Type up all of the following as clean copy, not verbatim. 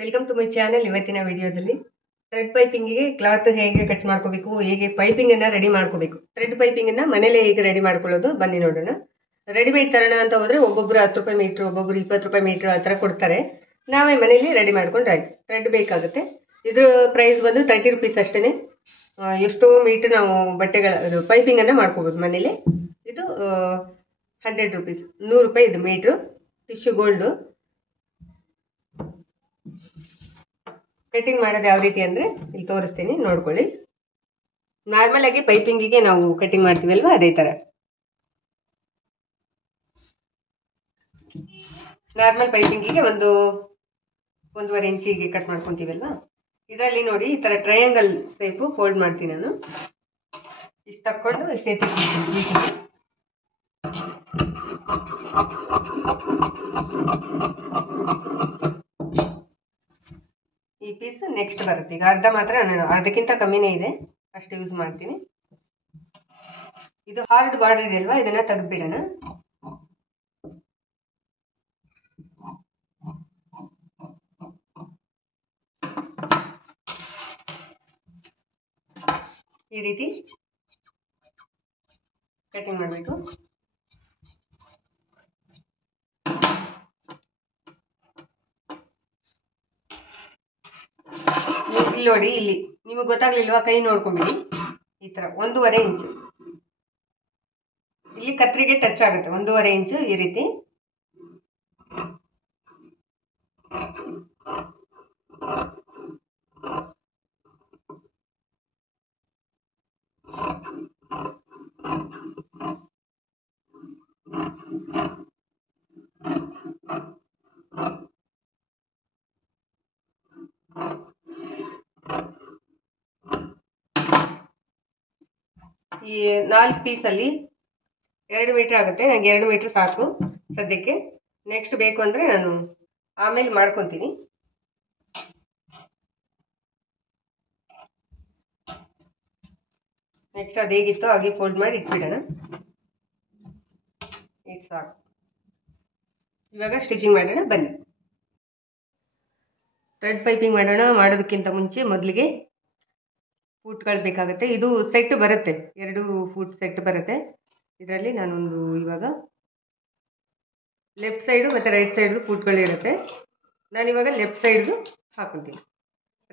Welcome to my channel. ಇವತ್ತಿನ ವಿಡಿಯೋದಲ್ಲಿ thread ಪೈಪಿಂಗಿಗೆ cloth ಹೇಗೆ ಕಟ್ ಮಾಡ್ಕೋಬೇಕು, ಹೇಗೆ ಪೈಪಿಂಗ್ ಅನ್ನ ರೆಡಿ ಮಾಡ್ಕೋಬೇಕು, ಥ್ರೆಡ್ ಪೈಪಿಂಗ್ ಅನ್ನ ಮನೇಲೆ ಹೇಗೆ ರೆಡಿ ಮಾಡ್ಕೊಳ್ಳೋದು ಬನ್ನಿ ನೋಡೋಣ. ರೆಡಿಮೇಡ್ ತರೋಣ ಅಂತ ಹೋದ್ರೆ ಒಬ್ಬೊಬ್ರು 10 ರೂಪಾಯಿ ಮೀಟರ್, ಒಬ್ಬೊಬ್ರು 20 ರೂಪಾಯಿ ಮೀಟರ್ ಆ ಥರ ಕೊಡ್ತಾರೆ. ನಾವೇ ಮನೇಲಿ ರೆಡಿ ಮಾಡ್ಕೊಂಡ್ರೆ ಆಯ್ತು. ಥ್ರೆಡ್ ಬೇಕಾಗುತ್ತೆ. ಇದ್ರ ಪ್ರೈಸ್ ಬಂದು 30 ರೂಪೀಸ್ ಅಷ್ಟೇ. ಎಷ್ಟೋ ಮೀಟರ್ ನಾವು ಬಟ್ಟೆಗಳ ಪೈಪಿಂಗ್ ಅನ್ನ ಮಾಡ್ಕೋಬಹುದು ಮನೇಲಿ. ಇದು 100 ರೂಪೀಸ್, 100 ರೂಪಾಯಿ ಇದು ಮೀಟ್ರು. Tissue gold. ಕಟಿಂಗ್ ಮಾಡೋದು ಯಾವ ರೀತಿ ಅಂದರೆ ಇಲ್ಲಿ ತೋರಿಸ್ತೀನಿ, ನೋಡ್ಕೊಳ್ಳಿ. ನಾರ್ಮಲ್ ಆಗಿ ಪೈಪಿಂಗಿಗೆ ನಾವು ಕಟಿಂಗ್ ಮಾಡ್ತೀವಲ್ವಾ, ಅದೇ ಥರ ನಾರ್ಮಲ್ ಪೈಪಿಂಗಿಗೆ 1.5 ಇಂಚಿಗೆ ಕಟ್ ಮಾಡ್ಕೊತೀವಲ್ವಾ, ಇದರಲ್ಲಿ ನೋಡಿ ಈ ಥರ ಟ್ರಯಾಂಗಲ್ ಶೇಪು ಫೋಲ್ಡ್ ಮಾಡ್ತೀನಿ ನಾನು. ಇಷ್ಟು ತಕ್ಕೊಂಡು ಇಷ್ಟೇ ತಿರ್ಗಿಸ್ತೀನಿ. ಈ ಪೀಸ್ ನೆಕ್ಸ್ಟ್ ಬರುತ್ತೆ. ಈಗ ಅರ್ಧ ಮಾತ್ರ, ನಾನು ಅದಕ್ಕಿಂತ ಕಮ್ಮಿನೇ ಇದೆ, ಅಷ್ಟು ಯೂಸ್ ಮಾಡ್ತೀನಿ. ಇದು ಹಾರ್ಡ್ ಬಾರ್ಡರ್ ಇದೆ ಅಲ್ವಾ, ಇದನ್ನ ತೆಗೆದ್ಬಿಡೋಣ. ಈ ರೀತಿ ಕಟಿಂಗ್ ಮಾಡಬೇಕು. ಇಲ್ಲಿ ನೋಡಿ, ಇಲ್ಲಿ ನಿಮಗೆ ಗೊತ್ತಾಗ್ಲಿಲ್ವಾ, ಕೈ ನೋಡ್ಕೊಂಬಿಡಿ. ಈ ತರ 1.5 ಇಂಚು ಇಲ್ಲಿ ಕತ್ರಿಗೆ ಟಚ್ ಆಗುತ್ತೆ. 1.5 ಇಂಚು ಈ ರೀತಿ. ಈ 4 ಪೀಸಲ್ಲಿ 2 ಮೀಟರ್ ಆಗುತ್ತೆ. ನನಗೆ 2 ಮೀಟರ್ ಸಾಕು ಸದ್ಯಕ್ಕೆ. ನೆಕ್ಸ್ಟ್ ಬೇಕು ಅಂದರೆ ನಾನು ಆಮೇಲೆ ಮಾಡ್ಕೊತೀನಿ. ನೆಕ್ಸ್ಟ್ ಅದು ಹೇಗಿತ್ತು ಹಾಗೆ ಫೋಲ್ಡ್ ಮಾಡಿ ಇಟ್ಬಿಡೋಣ. ಇಷ್ಟು ಸಾಕು. ಇವಾಗ ಸ್ಟಿಚಿಂಗ್ ಮಾಡೋಣ ಬನ್ನಿ. ಥ್ರೆಡ್ ಪೈಪಿಂಗ್ ಮಾಡೋದಕ್ಕಿಂತ ಮುಂಚೆ ಮೊದಲಿಗೆ ಫೂಟ್ಗಳು ಬೇಕಾಗುತ್ತೆ. ಇದು ಸೆಟ್ ಬರುತ್ತೆ, 2 ಫೂಟ್ ಸೆಟ್ ಬರುತ್ತೆ. ಇದರಲ್ಲಿ ನಾನೊಂದು ಇವಾಗ ಲೆಫ್ಟ್ ಸೈಡು ಮತ್ತು ರೈಟ್ ಸೈಡ್ದು ಫೂಟ್ಗಳಿರುತ್ತೆ. ನಾನಿವಾಗ ಲೆಫ್ಟ್ ಸೈಡ್ದು ಹಾಕೊತೀನಿ.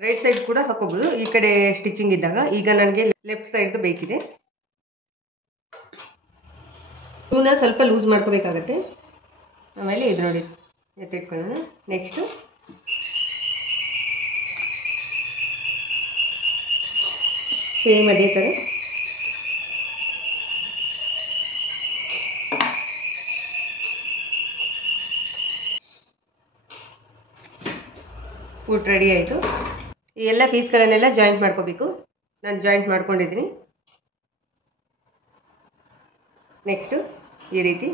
ರೈಟ್ ಸೈಡ್ ಕೂಡ ಹಾಕೋಬೋದು ಈ ಕಡೆ ಸ್ಟಿಚಿಂಗ್ ಇದ್ದಾಗ. ಈಗ ನನಗೆ ಲೆಫ್ಟ್ ಸೈಡ್ದು ಬೇಕಿದೆ. ಇವನ್ನ ಸ್ವಲ್ಪ ಲೂಸ್ ಮಾಡ್ಕೋಬೇಕಾಗತ್ತೆ. ಆಮೇಲೆ ಇದು ನೋಡಿ ಎತ್ತಿಟ್ಕೊಳ್ಳೋಣ. ನೆಕ್ಸ್ಟು ಸೇಮ್ ಅದೇ ಥರ ಫುಟ್ ರೆಡಿ ಆಯಿತು. ಈ ಎಲ್ಲ ಪೀಸ್ಗಳನ್ನೆಲ್ಲ ಜಾಯಿಂಟ್ ಮಾಡ್ಕೋಬೇಕು. ನಾನು ಜಾಯಿಂಟ್ ಮಾಡ್ಕೊಂಡಿದ್ದೀನಿ. ನೆಕ್ಸ್ಟು ಈ ರೀತಿ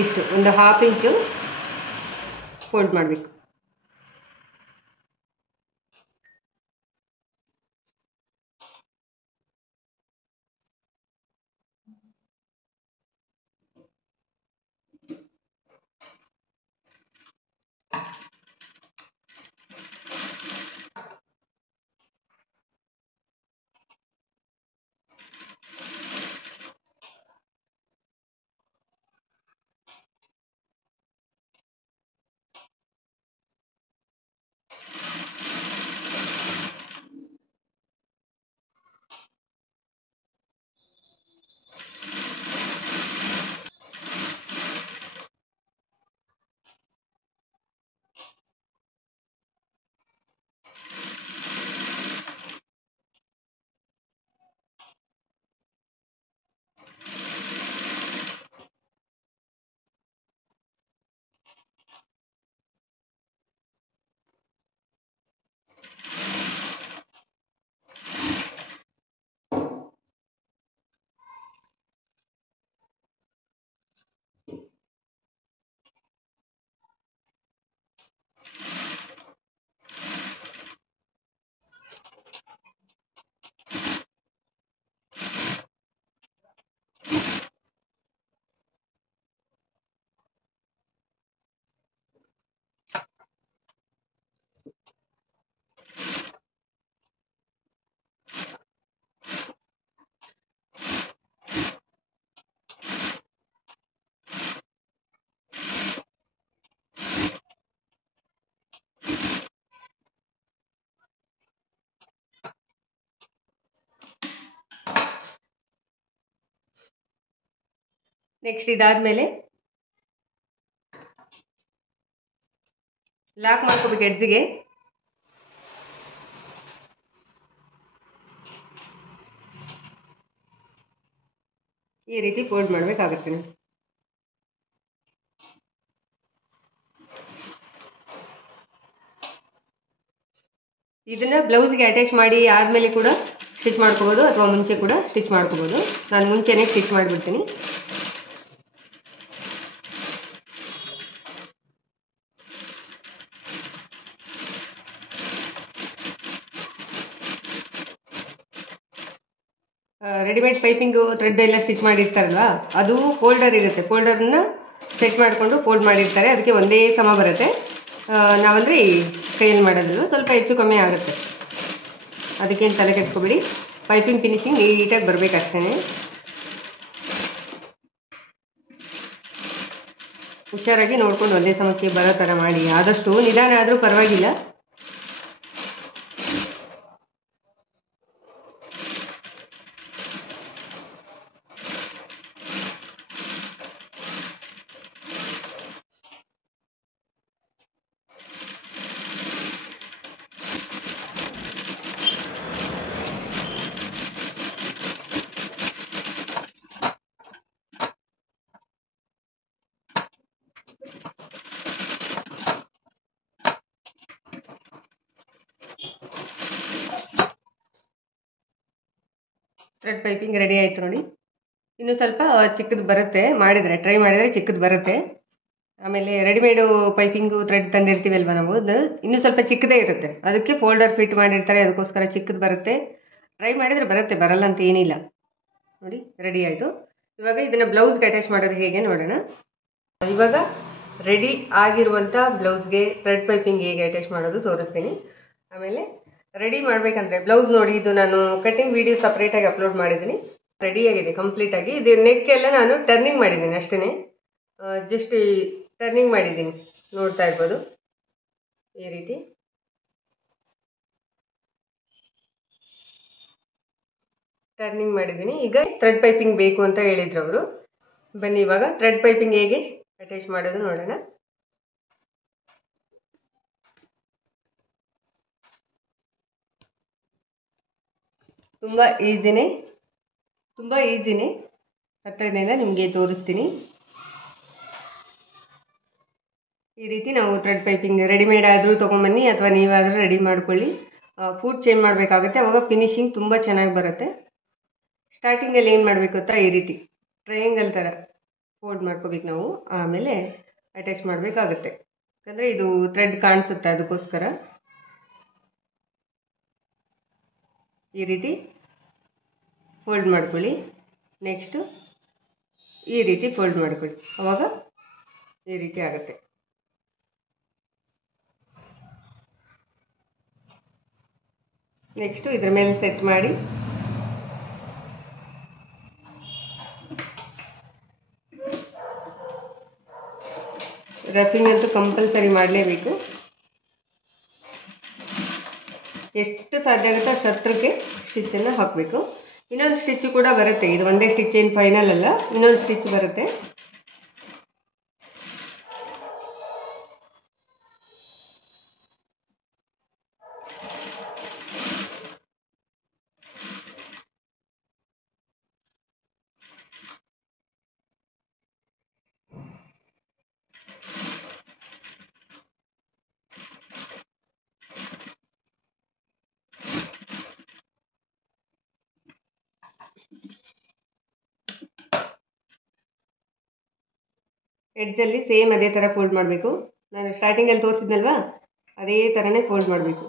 ಇಷ್ಟು ಒಂದು 1/2 ಇಂಚು ಫೋಲ್ಡ್ ಮಾಡಬೇಕು. ನೆಕ್ಸ್ಟ್ ಇದಾದ್ಮೇಲೆ ಲಾಕ್ ಮಾಡ್ಕೋಬೇಕು ಎಡ್ಜಿಗೆ. ಈ ರೀತಿ ಫೋಲ್ಡ್ ಮಾಡಬೇಕಾಗುತ್ತೆ ನೀವು. ಇದನ್ನ ಬ್ಲೌಸ್ಗೆ ಅಟ್ಯಾಚ್ ಮಾಡಿ ಆದಮೇಲೆ ಕೂಡ ಸ್ಟಿಚ್ ಮಾಡ್ಕೋಬೋದು ಅಥವಾ ಮುಂಚೆ ಕೂಡ ಸ್ಟಿಚ್ ಮಾಡ್ಕೋಬೋದು. ನಾನು ಮುಂಚೆನೇ ಸ್ಟಿಚ್ ಮಾಡಿಬಿಡ್ತೀನಿ. ರೆಡಿಮೇಡ್ ಪೈಪಿಂಗು ಥ್ರೆಡ್ ಎಲ್ಲ ಸ್ಟಿಚ್ ಮಾಡಿರ್ತಾರಲ್ವ, ಅದು ಫೋಲ್ಡರ್ ಇರುತ್ತೆ. ಫೋಲ್ಡರ್ನ ಸೆಟ್ ಮಾಡಿಕೊಂಡು ಫೋಲ್ಡ್ ಮಾಡಿರ್ತಾರೆ. ಅದಕ್ಕೆ ಒಂದೇ ಸಮ ಬರುತ್ತೆ. ನಾವಂದರೆ ಈ ಕೈಯಲ್ಲಿ ಮಾಡೋದಿಲ್ಲ, ಸ್ವಲ್ಪ ಹೆಚ್ಚು ಕಮ್ಮಿ ಆಗುತ್ತೆ. ಅದಕ್ಕೇನು ತಲೆ ಕೆಡ್ಸ್ಕೊಬೇಡಿ. ಪೈಪಿಂಗ್ ಫಿನಿಶಿಂಗ್ ನೀಟಾಗಿ ಬರಬೇಕಷ್ಟೇ. ಹುಷಾರಾಗಿ ನೋಡ್ಕೊಂಡು ಒಂದೇ ಸಮಕ್ಕೆ ಬರೋ ಥರ ಮಾಡಿ. ಆದಷ್ಟು ನಿಧಾನ ಆದರೂ ಪರವಾಗಿಲ್ಲ. ಥ್ರೆಡ್ ಪೈಪಿಂಗ್ ರೆಡಿ ಆಯಿತು ನೋಡಿ. ಇನ್ನು ಸ್ವಲ್ಪ ಚಿಕ್ಕದು ಬರುತ್ತೆ, ಟ್ರೈ ಮಾಡಿದರೆ ಚಿಕ್ಕದು ಬರುತ್ತೆ. ಆಮೇಲೆ ರೆಡಿಮೇಡು ಪೈಪಿಂಗು ಥ್ರೆಡ್ ತಂದಿರ್ತೀವಲ್ವ ನಾವು, ಅದು ಇನ್ನೂ ಸ್ವಲ್ಪ ಚಿಕ್ಕದೇ ಇರುತ್ತೆ. ಅದಕ್ಕೆ ಫೋಲ್ಡರ್ ಫಿಟ್ ಮಾಡಿರ್ತಾರೆ, ಅದಕ್ಕೋಸ್ಕರ ಚಿಕ್ಕದು ಬರುತ್ತೆ. ಟ್ರೈ ಮಾಡಿದರೆ ಬರುತ್ತೆ, ಬರಲ್ಲ ಅಂತ ಏನಿಲ್ಲ. ನೋಡಿ ರೆಡಿ ಆಯಿತು. ಇವಾಗ ಇದನ್ನು ಬ್ಲೌಸ್ಗೆ ಅಟ್ಯಾಚ್ ಮಾಡೋದು ಹೇಗೆ ನೋಡೋಣ. ಇವಾಗ ರೆಡಿ ಆಗಿರುವಂಥ ಬ್ಲೌಸ್ಗೆ ಥ್ರೆಡ್ ಪೈಪಿಂಗ್ ಹೇಗೆ ಅಟ್ಯಾಚ್ ಮಾಡೋದು ತೋರಿಸ್ತೀನಿ. ಆಮೇಲೆ ರೆಡಿ ಮಾಡಬೇಕಂದ್ರೆ ಬ್ಲೌಸ್ ನೋಡಿ, ಇದು ನಾನು ಕಟಿಂಗ್ ವಿಡಿಯೋ ಸಪ್ರೇಟಾಗಿ ಅಪ್ಲೋಡ್ ಮಾಡಿದ್ದೀನಿ. ರೆಡಿಯಾಗಿದೆ ಕಂಪ್ಲೀಟಾಗಿ. ಇದು ನೆಕ್ ಎಲ್ಲ ನಾನು ಟರ್ನಿಂಗ್ ಮಾಡಿದ್ದೀನಿ ಅಷ್ಟೇ, ಜಸ್ಟ್ ಟರ್ನಿಂಗ್ ಮಾಡಿದ್ದೀನಿ, ನೋಡ್ತಾ ಇರ್ಬೋದು ಈ ರೀತಿ. ಟರ್ನಿಂಗ್ ಮಾಡಿದ್ದೀನಿ. ಈಗ ಥ್ರೆಡ್ ಪೈಪಿಂಗ್ ಬೇಕು ಅಂತ ಹೇಳಿದ್ರು ಅವರು. ಬನ್ನಿ ಇವಾಗ ಥ್ರೆಡ್ ಪೈಪಿಂಗ್ ಹೇಗೆ ಅಟ್ಯಾಚ್ ಮಾಡೋದು ನೋಡೋಣ. ತುಂಬ ಈಸಿನೇ ಹತ್ತಿರದಿಂದ ನಿಮಗೆ ತೋರಿಸ್ತೀನಿ. ಈ ರೀತಿ ನಾವು ಥ್ರೆಡ್ ಪೈಪಿಂಗ್ ರೆಡಿಮೇಡ್ ಆದರೂ ತೊಗೊಂಬನ್ನಿ ಅಥವಾ ನೀವಾದರೂ ರೆಡಿ ಮಾಡ್ಕೊಳ್ಳಿ. ಫುಡ್ ಚೇಂಜ್ ಮಾಡಬೇಕಾಗುತ್ತೆ, ಅವಾಗ ಫಿನಿಶಿಂಗ್ ತುಂಬ ಚೆನ್ನಾಗಿ ಬರುತ್ತೆ. ಸ್ಟಾರ್ಟಿಂಗಲ್ಲಿ ಏನು ಮಾಡಬೇಕು ಗೊತ್ತಾ, ಈ ರೀತಿ ಟ್ರಯಾಂಗಲ್ ಥರ ಫೋಲ್ಡ್ ಮಾಡ್ಕೋಬೇಕು ನಾವು. ಆಮೇಲೆ ಅಟ್ಯಾಚ್ ಮಾಡಬೇಕಾಗುತ್ತೆ, ಯಾಕಂದರೆ ಇದು ಥ್ರೆಡ್ ಕಾಣಿಸುತ್ತೆ, ಅದಕ್ಕೋಸ್ಕರ ಈ ರೀತಿ ಫೋಲ್ಡ್ ಮಾಡ್ಕೊಳ್ಳಿ. ನೆಕ್ಸ್ಟು ಈ ರೀತಿ ಫೋಲ್ಡ್ ಮಾಡ್ಕೊಳ್ಳಿ, ಆವಾಗ ಈ ರೀತಿ ಆಗುತ್ತೆ. ನೆಕ್ಸ್ಟು ಇದ್ರ ಮೇಲೆ ಸೆಟ್ ಮಾಡಿ ರಫಿಂಗ್ ಅಂತೂ ಕಂಪಲ್ಸರಿ ಮಾಡಲೇಬೇಕು. ಎಷ್ಟು ಸಾಧ್ಯ ಆಗುತ್ತೆ ಅಷ್ಟು ಹತ್ರಕ್ಕೆ ಸ್ಟಿಚ್ಚನ್ನು ಹಾಕಬೇಕು. ಇನ್ನೊಂದು ಸ್ಟಿಚ್ ಕೂಡ ಬರುತ್ತೆ, ಇದು ಒಂದೇ ಸ್ಟಿಚ್ ಏನು ಫೈನಲ್ ಅಲ್ಲ, ಇನ್ನೊಂದು ಸ್ಟಿಚ್ ಬರುತ್ತೆ. ಎಡ್ಜಲ್ಲಿ ಸೇಮ್ ಅದೇ ಥರ ಫೋಲ್ಡ್ ಮಾಡಬೇಕು. ನಾನು ಸ್ಟಾರ್ಟಿಂಗಲ್ಲಿ ತೋರಿಸಿದ್ನಲ್ವಾ, ಅದೇ ಥರನೇ ಫೋಲ್ಡ್ ಮಾಡಬೇಕು.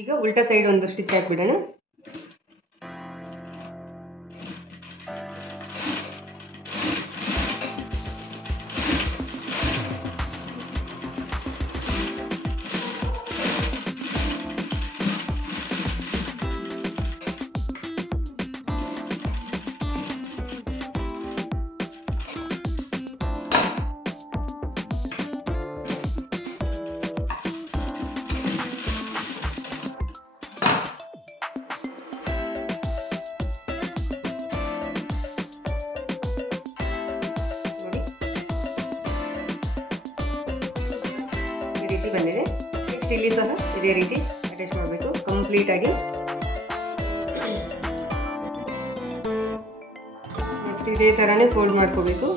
ಈಗ ಉಲ್ಟಾ ಸೈಡ್ ಒಂದು ಸ್ಟಿಚ್ ಹಾಕ್ಬಿಡೋಣ. ನೆಕ್ಸ್ಟ್ ಇಲ್ಲಿ ಸಹ ಇದೇ ರೀತಿ ಅಟ್ಯಾಚ್ ಮಾಡಬೇಕು ಕಂಪ್ಲೀಟಾಗಿ. ನೆಕ್ಸ್ಟ್ ಇದೇ ಥರನೇ ಫೋಲ್ಡ್ ಮಾಡ್ಕೋಬೇಕು.